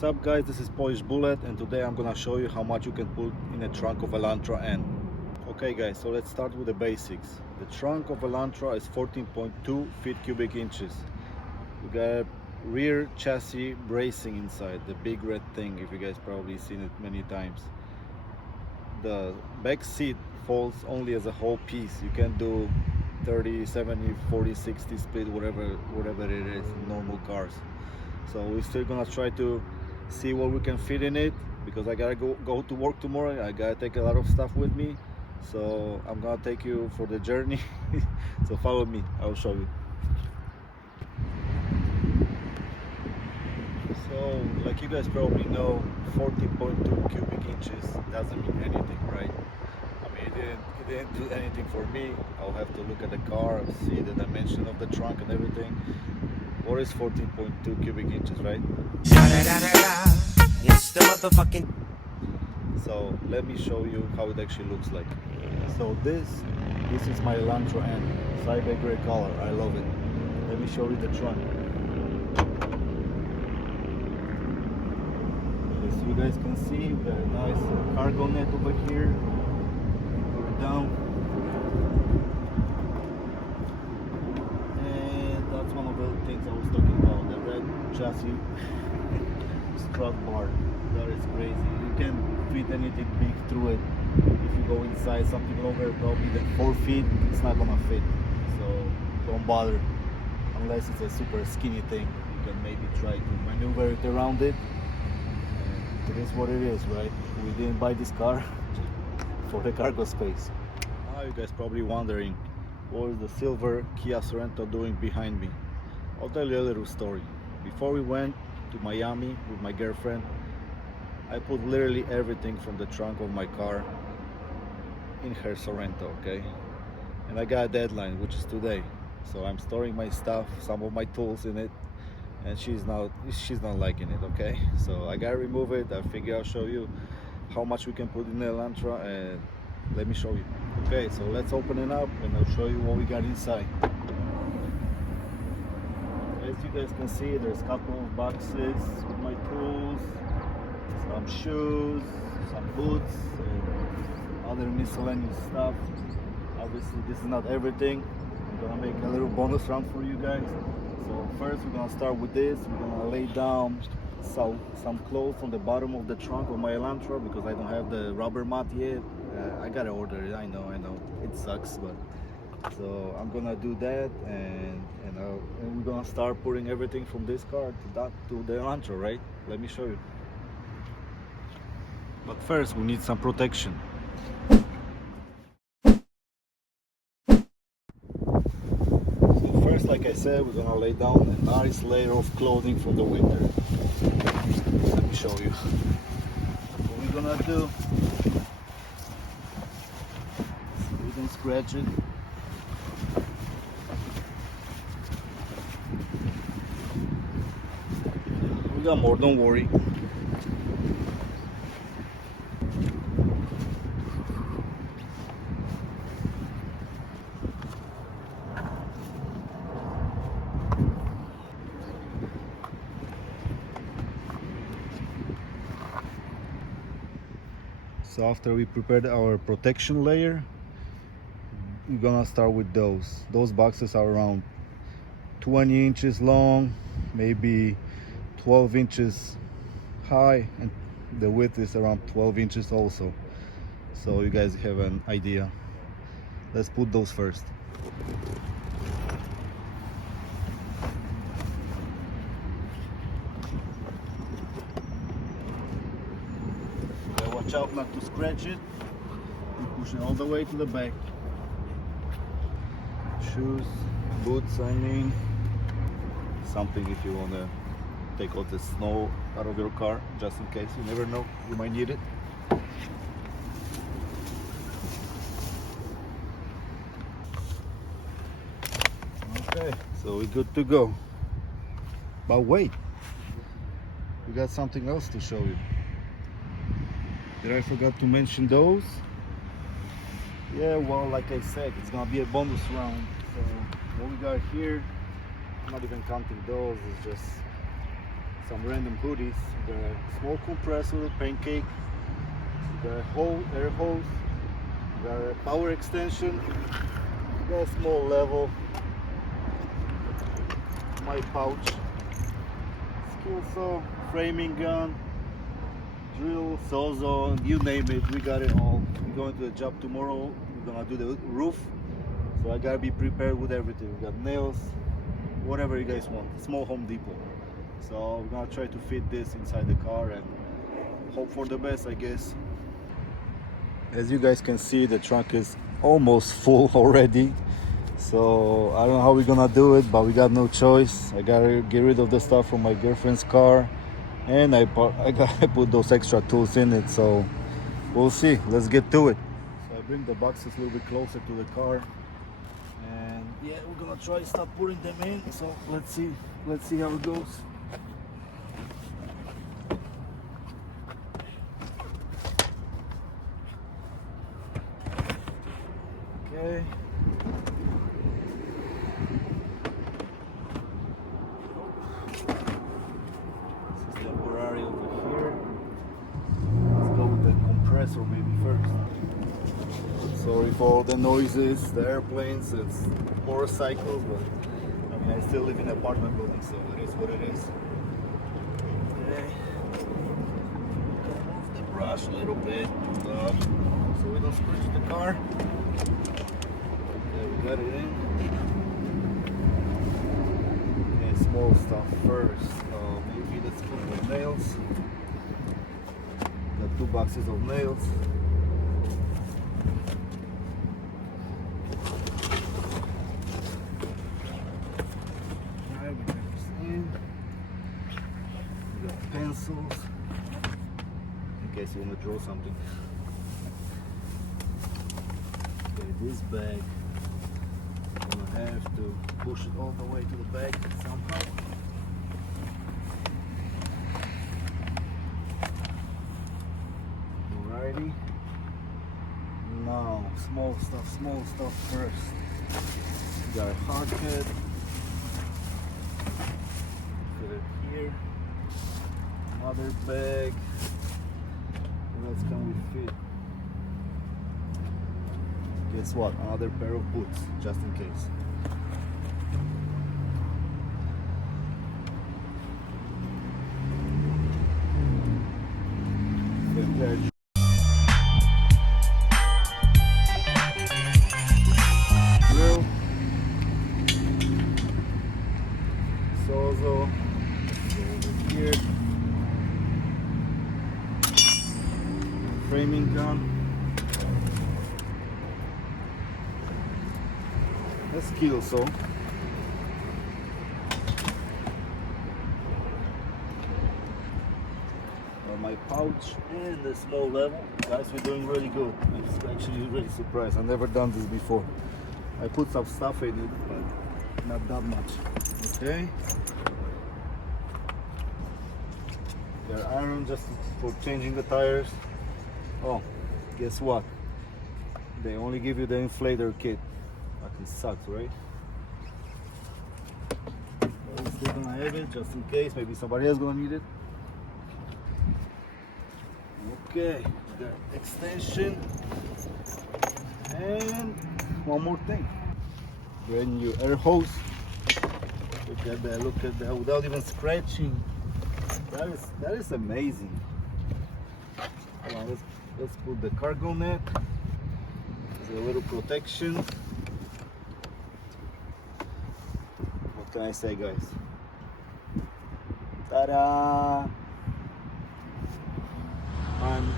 What's up guys, this is Polish Bullitt and today I'm gonna show you how much you can put in a trunk of Elantra N. Okay guys, so let's start with the basics. The trunk of Elantra is 14.2 feet cubic inches. You got rear chassis bracing inside, the big red thing, if you guys probably seen it many times. The back seat folds only as a whole piece. You can do 30, 70, 40, 60 split, whatever it is in normal cars. So we're still gonna try to see what we can fit in it, because I gotta go to work tomorrow. I gotta take a lot of stuff with me, so I'm gonna take you for the journey. So follow me, I'll show you. So like you guys probably know, 14.2 cubic inches doesn't mean anything, right? I mean, it didn't do anything for me. I'll have to look at the car, see the dimension of the trunk and everything. What is 14.2 cubic inches, right? It's the motherfucking. So let me show you how it actually looks like. So this is my Elantra N, side-by gray color. I love it. Let me show you the trunk. As you guys can see, we got a nice cargo net over here. Put it down. And that's one of the things I was talking about, the red chassis strut bar. That is crazy. You can fit anything big through it. If you go inside something longer, probably than 4 feet, it's not gonna fit. So don't bother, unless it's a super skinny thing. You can maybe try to maneuver it around it. And it is what it is, right? We didn't buy this car for the cargo space. Now you guys probably wondering, what is the silver Kia Sorento doing behind me? I'll tell you a little story. Before we went to Miami with my girlfriend, I put literally everything from the trunk of my car in her Sorento, okay? And I got a deadline, which is today. So I'm storing my stuff, some of my tools in it, and she's not liking it, okay? So I gotta remove it. I figure I'll show you how much we can put in the Elantra, and let me show you. Okay, so let's open it up and I'll show you what we got inside. As you guys can see, there's a couple of boxes with my tools, some shoes, some boots, and other miscellaneous stuff. Obviously this is not everything. I'm gonna make a little bonus round for you guys. So first we're gonna start with this. We're gonna lay down some clothes on the bottom of the trunk of my Elantra, because I don't have the rubber mat yet. I gotta order it. I know it sucks, but so I'm gonna do that, and we're gonna start putting everything from this car to the Elantra, right? Let me show you. But first we need some protection. So first, like I said, we're gonna lay down a nice layer of clothing from the winter. Let me show you what we're gonna do. So we don't scratch it. We got more, don't worry. So after we prepared our protection layer, we're gonna start with those. Those boxes are around 20 inches long, maybe 12 inches high, and the width is around 12 inches also. So you guys have an idea. Let's put those first. Watch out not to scratch it, and push it all the way to the back. Shoes, boots, I mean, something if you want to take all the snow out of your car, just in case. You never know, you might need it. Okay, so we're good to go. But wait, we got something else to show you. Did I forget to mention those? Yeah, well, like I said, it's gonna be a bonus round. So what we got here, I'm not even counting those, it's just some random hoodies. The small compressor, pancake, the whole air hose, the power extension, the small level, my pouch, skill saw, framing gun, drill, sawzall, you name it, we got it all. We're going to the job tomorrow. We're gonna do the roof, so I gotta be prepared with everything. We got nails, whatever you guys want. Small Home Depot. So we're gonna try to fit this inside the car and hope for the best, I guess. As you guys can see, the trunk is almost full already. So I don't know how we're gonna do it, but we got no choice. I gotta get rid of the stuff from my girlfriend's car, and I gotta put those extra tools in it. So we'll see. Let's get to it. So I bring the boxes a little bit closer to the car, and yeah, we're gonna try to start putting them in. So let's see how it goes. Okay. This is temporary over here. Let's go with the compressor maybe first. Sorry for all the noises, the airplanes, it's motorcycles, but I mean, I still live in an apartment building, so it is what it is. Okay. Move the brush a little bit so we don't scratch the car. Okay, we got it in. Okay, small stuff first. Maybe let's put the nails. Got 2 boxes of nails. We got pencils in case you want to draw something. Okay, this bag, I'm gonna have to push it all the way to the back somehow. Alrighty. Now, small stuff first. We got a hard head. Put it here. Another bag. What else can we fit? Guess what? Another pair of boots, just in case. Drill. Sawzall. Go over here. Framing gun. A skill saw. My pouch and the small level. Guys, we're doing really good. I'm actually really surprised. I've never done this before. I put some stuff in it, but not that much. Okay. They're iron just for changing the tires. Oh, guess what? They only give you the inflator kit. Fucking sucks, right? We're still gonna have it just in case. Maybe somebody else gonna need it. Okay, the extension, and one more thing. Brand new air hose. Look at that, without even scratching. That is amazing. Hold on, let's put the cargo net. There's a little protection. What can I say, guys? Ta-da!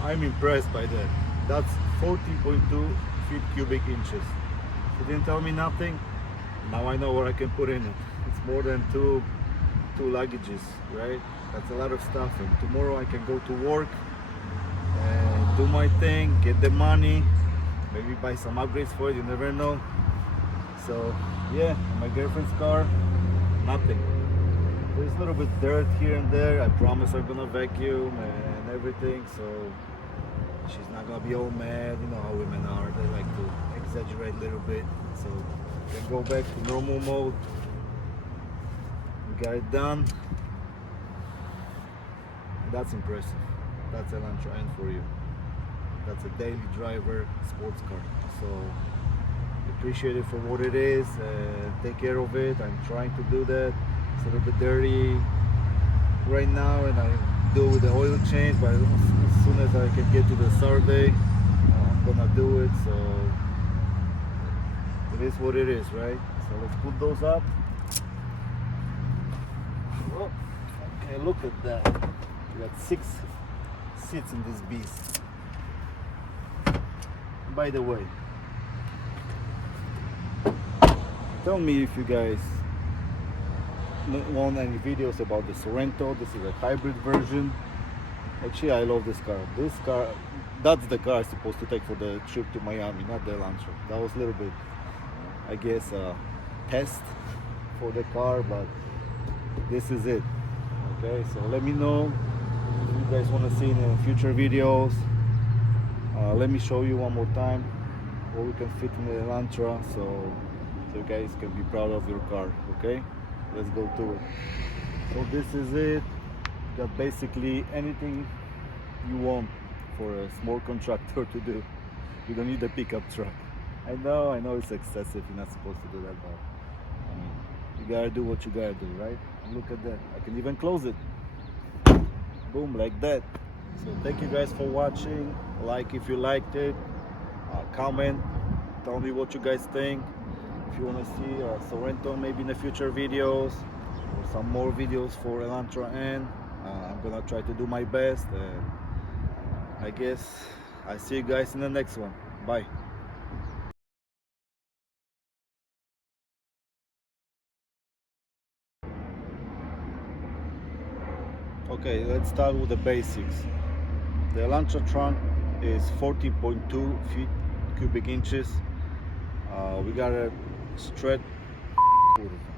I'm impressed by that. That's 14.2 feet cubic inches. It didn't tell me nothing. Now I know what I can put in it. It's more than two luggages, right? That's a lot of stuff. And tomorrow I can go to work and do my thing, get the money, maybe buy some upgrades for it. You never know. So yeah, my girlfriend's car, nothing. There's a little bit dirt here and there. I promise I'm gonna vacuum and everything, so she's not gonna be all mad. You know how women are, they like to exaggerate a little bit. So we can go back to normal mode. We got it done. That's impressive. That's Elantra N for you. That's a daily driver sports car. So appreciate it for what it is. Take care of it. I'm trying to do that. It's a little bit dirty right now, and I do the oil change. But as soon as I can get to the Saturday, I'm gonna do it. So it is what it is, right? So let's put those up. Oh, okay, look at that. We got 6 seats in this beast. By the way, tell me if you guys want any videos about the Sorento. This is a hybrid version. Actually, I love this car. This car, that's the car I'm supposed to take for the trip to Miami, not the Elantra. That was a little bit, I guess, a test for the car, but this is it. Okay, so let me know if you guys want to see in future videos. Let me show you one more time what we can fit in the Elantra, so you guys can be proud of your car. Okay, let's go to it. So this is it. Got basically anything you want for a small contractor to do. You don't need a pickup truck. I know it's excessive. You're not supposed to do that, but I mean, you gotta do what you gotta do, right? And look at that. I can even close it. Boom, like that. So thank you guys for watching. Like if you liked it. Comment. Tell me what you guys think. If you want to see Sorento maybe in the future videos, or some more videos for Elantra N, I'm gonna try to do my best. And I guess I see you guys in the next one. Bye. Okay, let's start with the basics. The Elantra trunk is 14.2 feet cubic inches. We got a straight curve.